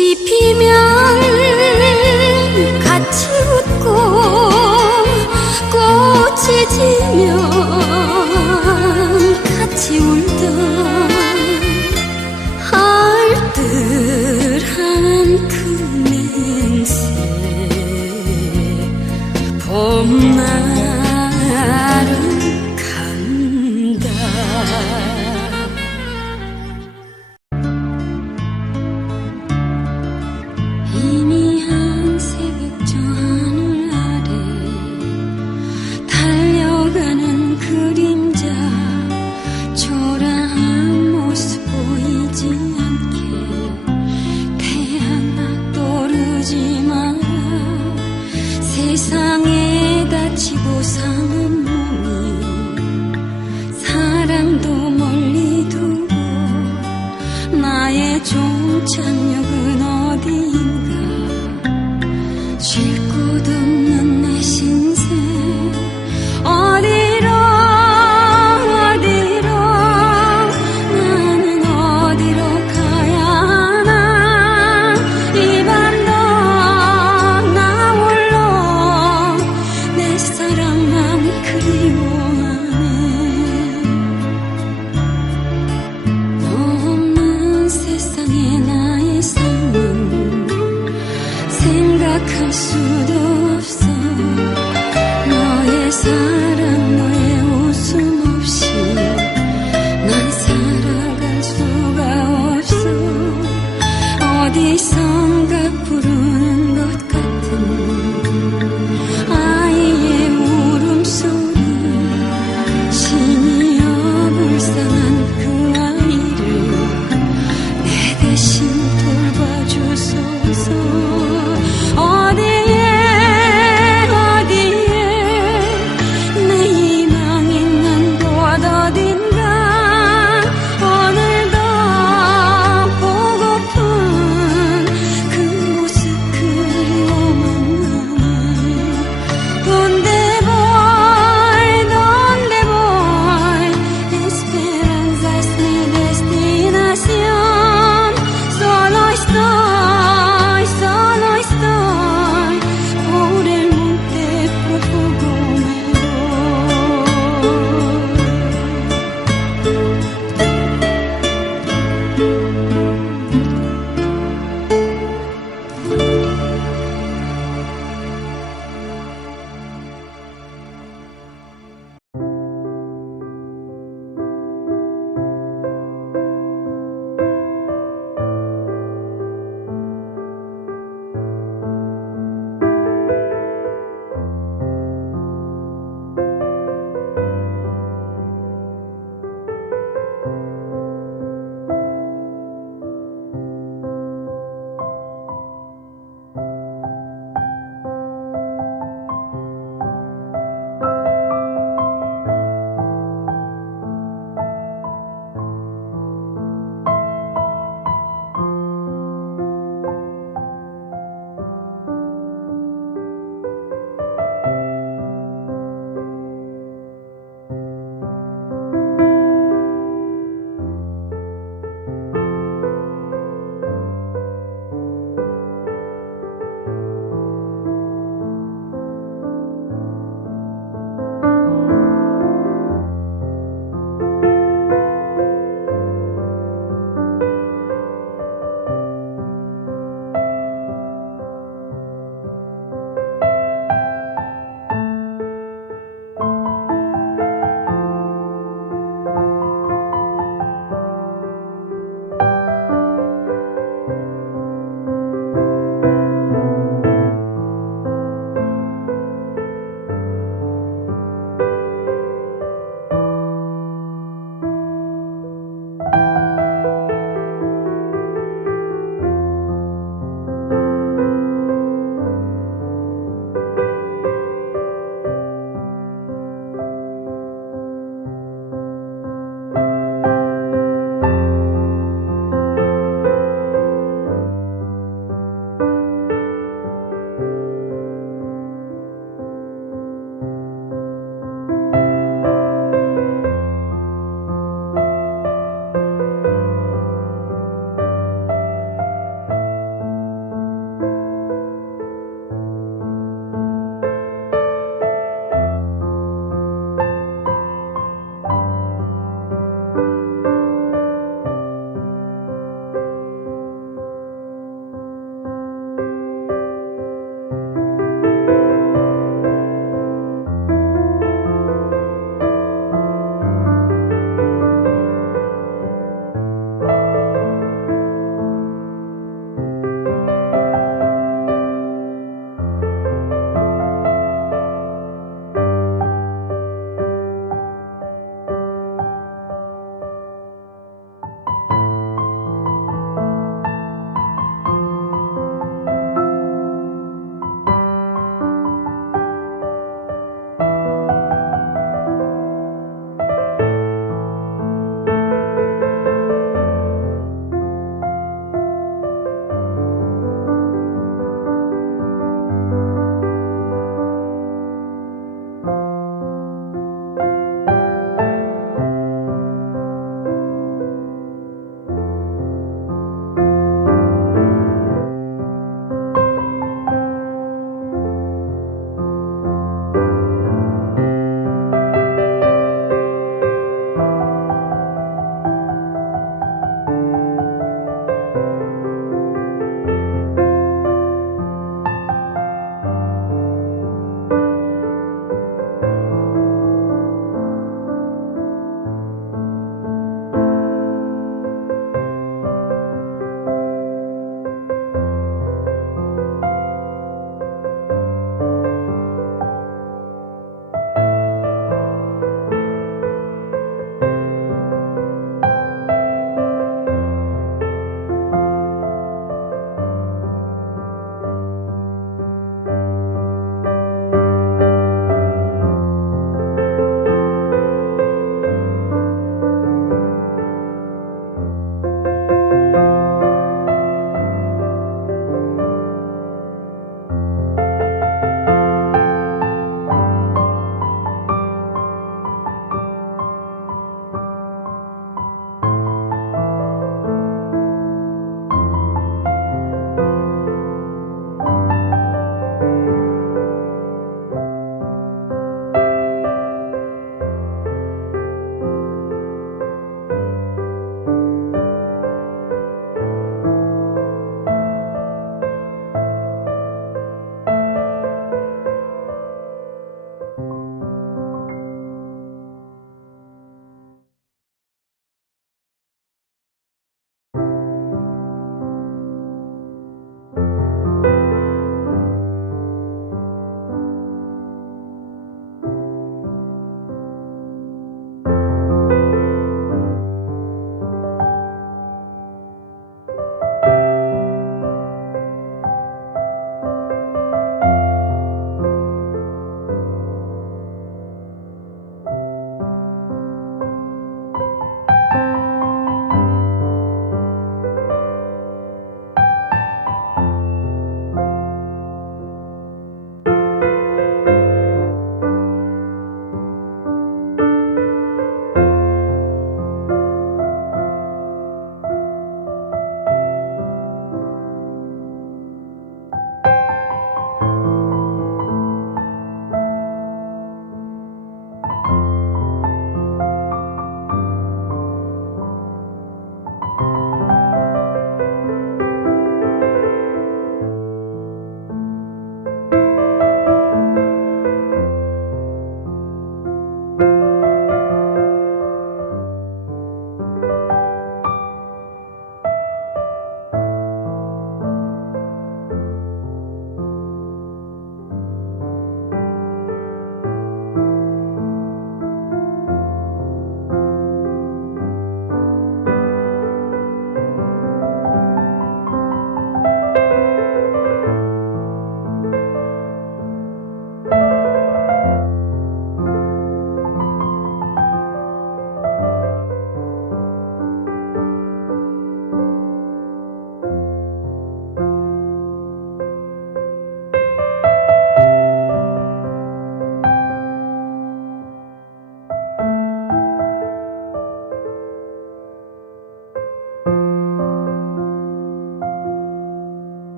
꽃이 피면